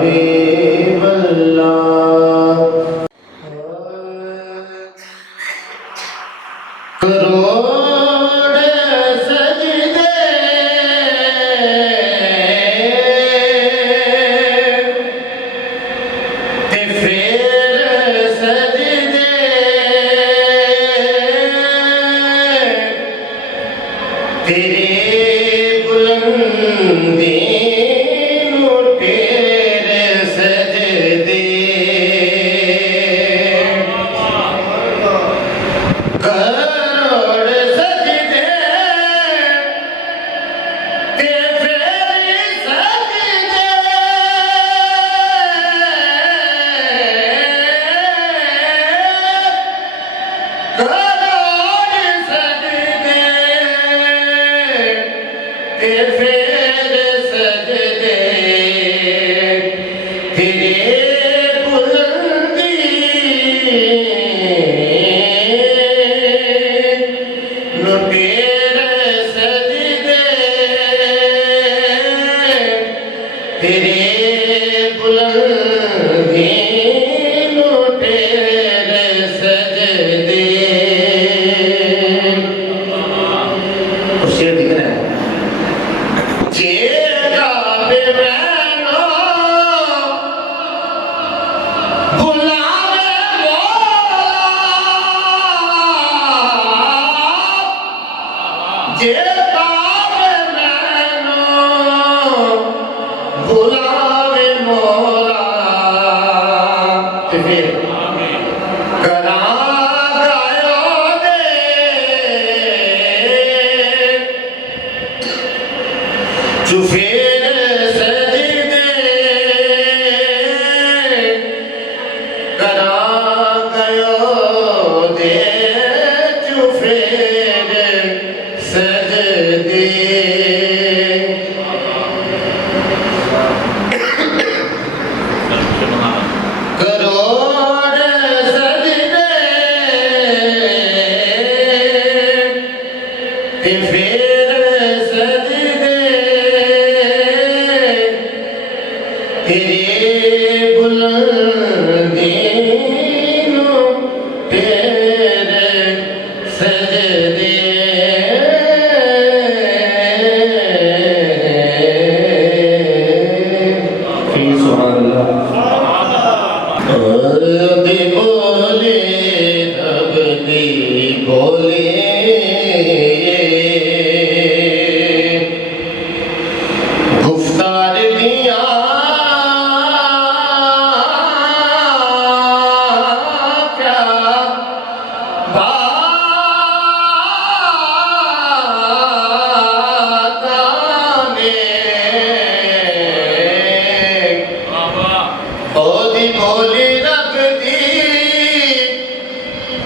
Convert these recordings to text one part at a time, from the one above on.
हबीब अल्लाह। करोड़ सजदे ते फिर सजदे तेरे बुलंदी नू तेरे सजदे करोड़ सजदे ते फिर सजदे करोड़ सजदे ते फिर सजदे तेरे बुलंदी नू तेरे सजदे तेरे बुलंदी नू तेरे सजदे। और शेर दिख रहा है जेगा पे मैनो बुलावे मौला जेगा पे मैनो बुलावे मौला ते फिर करा गायो दे तू फिर सजदे करा गयो दे तू फिर सजदे। करोड़ सजदे ते फिर सजदे तेरे बुलंदी नू तेरे सजदे सुभान अल्लाह। दी बोले रब दी बोले गुफ्तार दिया क्या बाताने ओदी बोली रब दी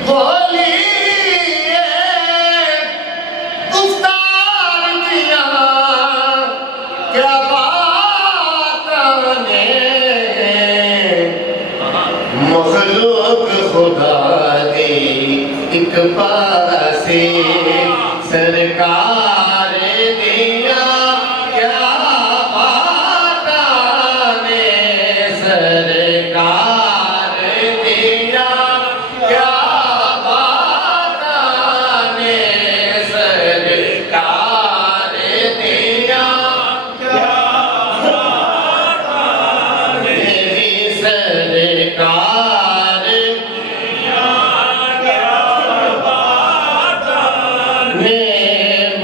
बोली गुफ्तार दिया क्या बाताने मखलूक खुदा दी एक पासे सरकार दिया क्या बाताने सरकार दिया क्या बाताने सरकार दिया क्या बाताने सरकार दिया क्या बाताने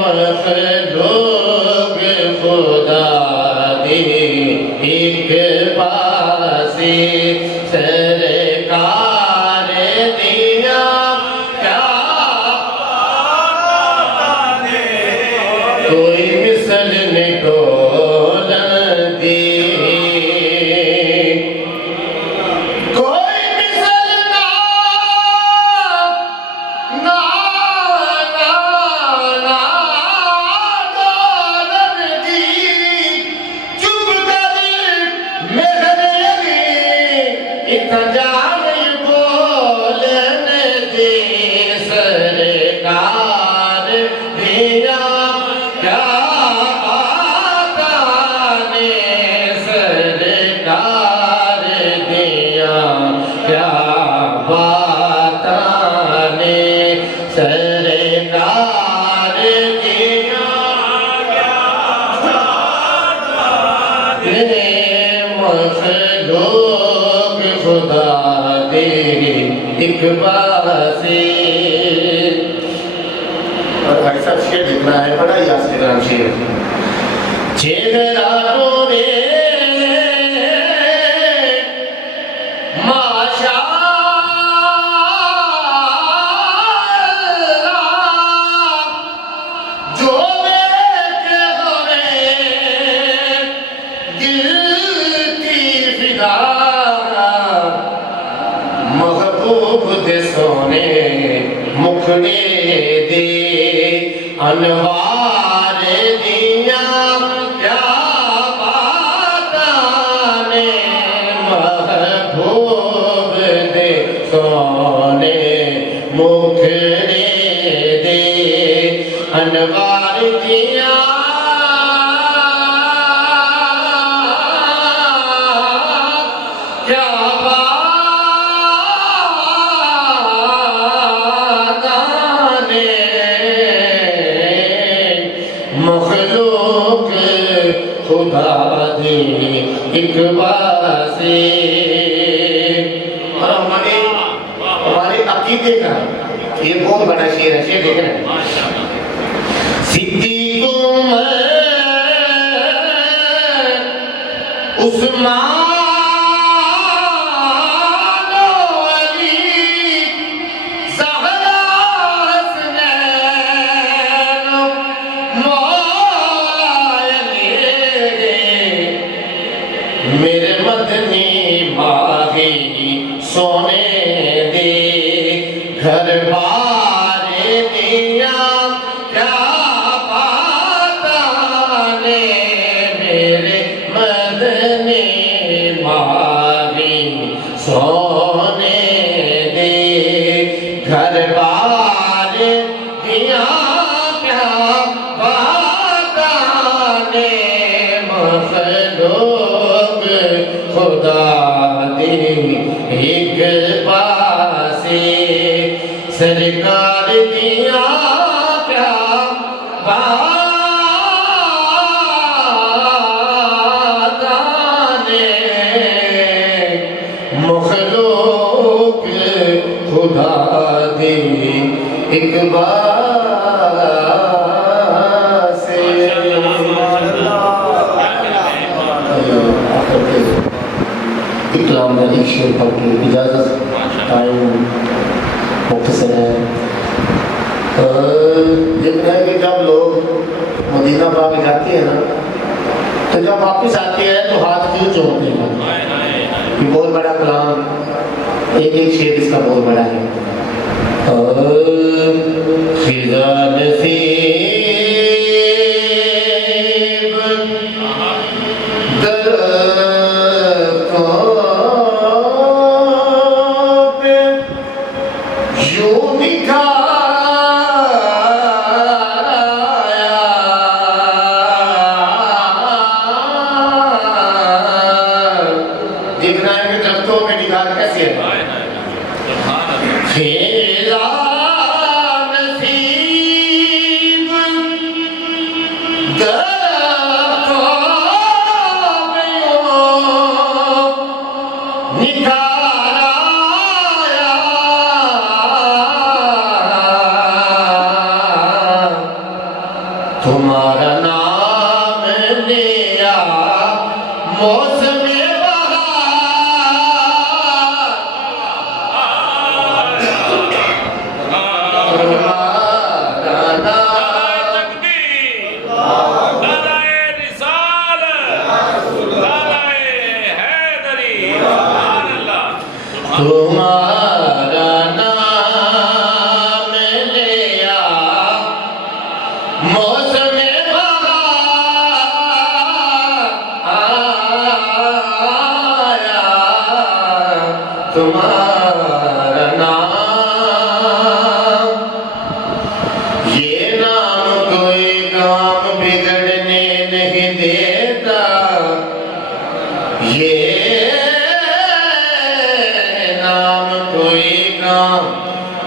मखलूक खुदा दी एक पासे सरकार दिया क्या बाताने कोई मिसल निकोल दी कोई मिसल ना ना ना ना दौलत दी चुप कर मेहरे इतजाम बोलने दे सरकार दिया क्या बाताने सरकार मखलूक खुदा दे एक बासे। और भाई साहब शेर लिखना है, बड़ा ही आसान शेर। चेहरा रे सोने मुखड़े दे अनवार दिया क्या बाताने महबूब दे सोने मुखड़े दे अनवार दिया क्या मखलूक खुदा दे एक बासे। और हमारे अकीदे का ये बहुत बड़ा शेर है। शेर देख रहे हैं। सिद्दीक़ उस्मान मेरे मदनी माही सोने दे घर बार दिया क्या बाताने मेरे मदनी माही सोने दे घर बार दिया क्या बाताने मखलूक खुदा दे एक पासे सरकार दिया क्या बाताने मखलूक खुदा दे एक पासे। इकराम में एक शेर पढ़ के इजाज़त, टाइम मुख्तसर है। देखना है कि जब लोग मदीना पाक जाते हैं ना, तो जब वापस आते हैं तो हाथ क्यों जोड़ते हैं। ये बहुत बड़ा कलाम, एक एक शेर इसका बहुत बड़ा है। फिजा नसीब देखना है कि दरख्तों में निगाह कैसे है। खेला नसीब दरख्तों में निगाह आया तुम्हारा नाम लिया मौसम तुम्हारा नाम लिया मौसम आया तुम्हारा नाम। ये नाम कोई काम बिगड़ने नहीं देता, ये नाम कोई काम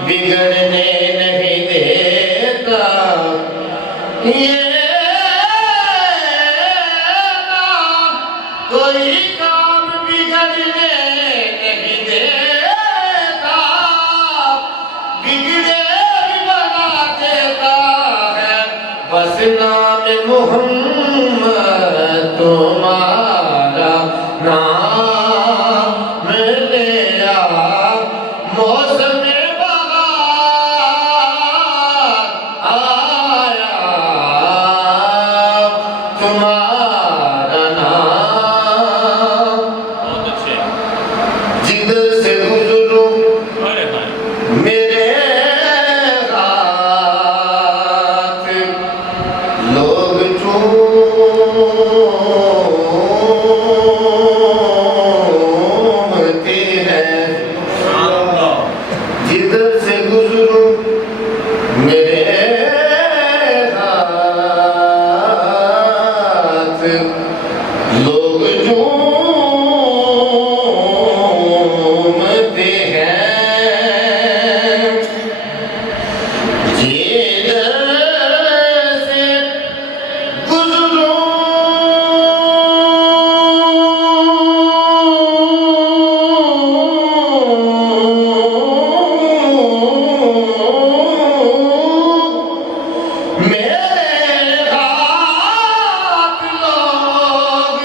बिगड़ने नहीं देता, ये नाम कोई काम बिगड़ने नहीं देता, बिगड़े भी बना देता है, बस नाम मोहम्मद तुम्हारा नाम लिया, मौसम बहार आया, तुम्हारा नाम। बहुत अच्छे। जिधर से गुजरो अरे हाँ, मेरे हाथ, लोग चूमते हैं। शानदार। जिधर से गुजरो मेरे हाथ, लोग झूमते हैं। जिधर से गुजरो मेरे हाथ, लोग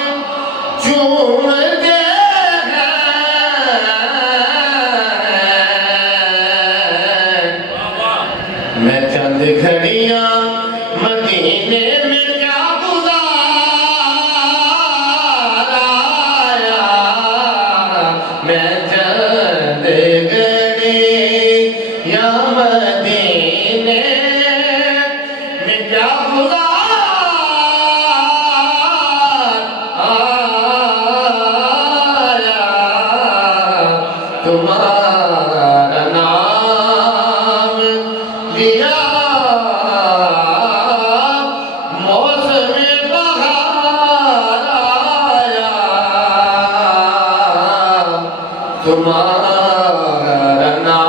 चूमते हैं। वाह वाह। मैं चंद घड़ियां मदीने में क्या गुजारा, मैं चंद घड़ियां मदीने में क्या गुजारा, तुम्हारा नाम लिया, मौसम बहार आया, तुम्हारा नाम